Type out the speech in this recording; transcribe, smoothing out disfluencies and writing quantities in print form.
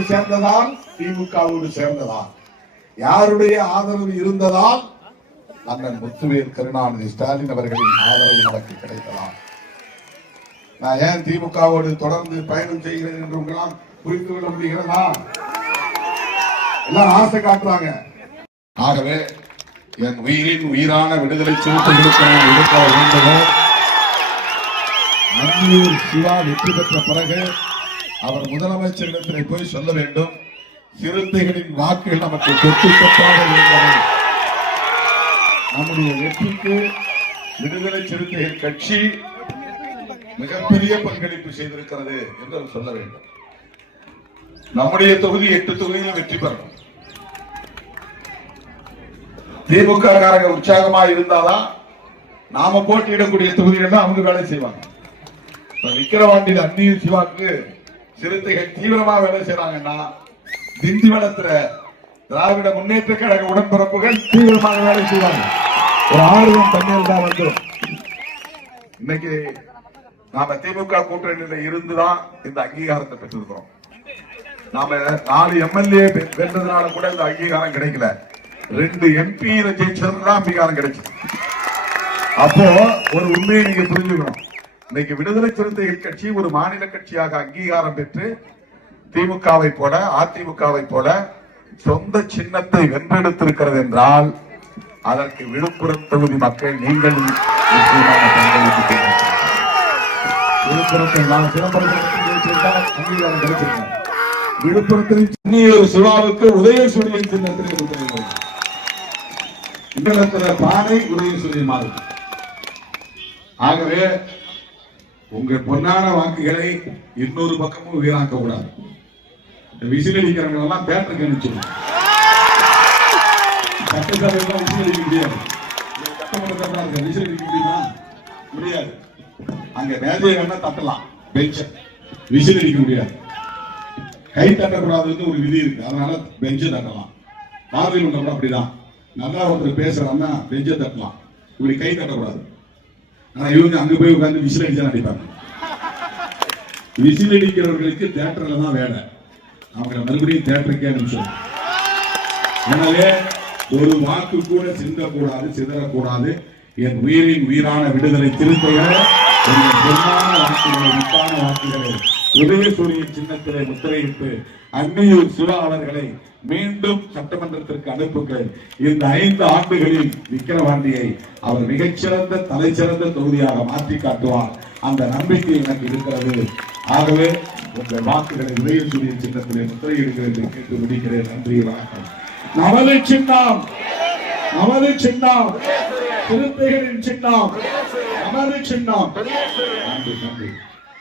திமுகவோடு சேர்ந்ததால் திமுகவோடு சேர்ந்ததால், யாருடைய ஆதரவு இருந்ததால் அண்ணன் முத்துவேல் கருணாநிதி ஸ்டாலின் அவர்களின் ஆதரவு நமக்கு கிடைத்ததால். நான் ஏன் திமுகவோடு தொடர்ந்து பயணம் செய்கிறேன் என்று உங்களால் புரிந்து கொள்ள முடிகிறதா? எல்லாம் ஆசை காட்டுறாங்க. ஆகவே என் உயிரின் உயிரான விடுதலை சிறுத்தைகளுக்கு எடுக்க வேண்டுமோ, அன்னியூர் சிவா வெற்றி பெற்ற பிறகு அவர் முதலமைச்சரிடத்திலே போய் சொல்ல வேண்டும், சிறுத்தைகளின் வாக்குகள் நமக்கு சொத்துக்கட்டாக இருந்தது, நம்முடைய வெற்றிக்கு விடுதலை சிறுத்தைகள் கட்சி மிகப்பெரிய பங்களிப்பு செய்திருக்கிறது என்று அவர் சொல்ல வேண்டும். நம்முடைய தொகுதி 8 தொகுதியிலும் வெற்றி பெறணும். திமுக காரங்க உற்சாகமா இருந்தாதான் நாம போட்டியிடக்கூடிய தொகுதிகள் தான் அவங்க வேலை செய்வாங்க. விக்கிரவாண்டியில் அன்னியூர் சிவாக்கு சிறுத்தைகள் தீவிரமா வேலை செய்யறாங்கன்னா, திண்டிவனத்துல திராவிட முன்னேற்ற கழக உடன்பிறப்புகள் தீவிரமாக வேலை செய்வாங்க. ஒரு ஆர்வம் தண்ணீர் தான் வந்துடும். இன்னைக்கு நாம திமுக கூட்டணியில இருந்துதான் இந்த அங்கீகாரத்தை பெற்றிருக்கிறோம். நாம 4 எம்எல்ஏ வென்றதுனால கூட இந்த அங்கீகாரம் கிடைக்கல. 2 MP ஜெயிச்சதுதான் அங்கீகாரம் கிடைச்சது. அப்போ ஒரு உண்மையை நீங்க புரிஞ்சுக்கணும். இன்னைக்கு விடுதலை சிறுத்தைகள் கட்சி ஒரு மாநில கட்சியாக அங்கீகாரம் பெற்று திமுகவை போல அதிமுகவை போல சொந்த சின்னத்தை வென்றெடுத்திருக்கிறது என்றால், அதற்கு விழுப்புரம் தொகுதி மக்கள் நீங்கள் முக்கியமான பங்களிப்பு. விழுப்புரத்தில் நான் அங்கீகாரம் கிடைச்சிருக்கேன். விழுப்புரத்தில் அன்னியூர் சிவாவுக்கு உதயசூரியன் சின்னத்தில் இருக்கிறது. இந்த பானை உதயசூரியன் மாதிரி. ஆகவே உங்கள் பொன்னான வாக்குகளை இன்னொரு பக்கமும் வீணாக்க கூடாது. விசில் அடிக்கிறவங்க எல்லாம் பேட்டருக்கு அனுப்பிச்சிடும். சட்டசபையெல்லாம் விசில் அடிக்க முடியாது. சட்டமன்றத்தில் விசில் அடிக்க முடியுமா? முடியாது. அங்க மேஜை வேணா தட்டலாம், பெஞ்ச விசில் அடிக்க முடியாது. கை தட்டக்கூடாதுன்னு ஒரு விதி இருக்கு. அதனால பெஞ்சை தட்டலாம். பார்வையில் அப்படிதான். நல்லா ஒருத்தர் பேசுறாங்கன்னா பெஞ்சை தட்டலாம், இப்படி கை தட்டக்கூடாது. ஆனா இவங்க அங்க போய் உட்கார்ந்து விசில் அடிச்சா அடிப்பாங்க. விசில் அடிக்கிறவர்களுக்கு தியேட்டர்ல தான் வேலை. அவங்களை மறுபடியும் தியேட்டருக்கே அனுப்பிச்சோம். எனவே ஒரு வாக்கு கூட சிந்தக்கூடாது, சிதறக்கூடாது. என் உயிரின் உயிரான விடுதலை சிறுத்தைகளை, பொன்னான வாக்குகளை, முத்தான வாக்குகளை உதயசூரியன் சின்னத்திலே முத்திரையிட்டு அன்னியூர் சிவா அவர்களை மீண்டும் சட்டமன்றத்திற்கு அனுப்புங்கள். இந்த 5 ஆண்டுகளில் விக்கிரவாண்டியை அவர் மிகச்சிறந்த தலைச்சிறந்த தொகுதியாக மாற்றி காட்டுவார். அந்த நம்பிக்கை எனக்கு இருக்கிறது. ஆகவே உங்கள் வாக்குகளை உதயசூரியன் சின்னத்திலே முத்திரையிடுங்கள் என்று கேட்டு முடிக்கிறேன். நன்றி, வணக்கம். நமது சின்னம், நமது சின்னம், சிறுத்தைகளின் சின்னம், நமது சின்னம். நன்றி, நன்றி.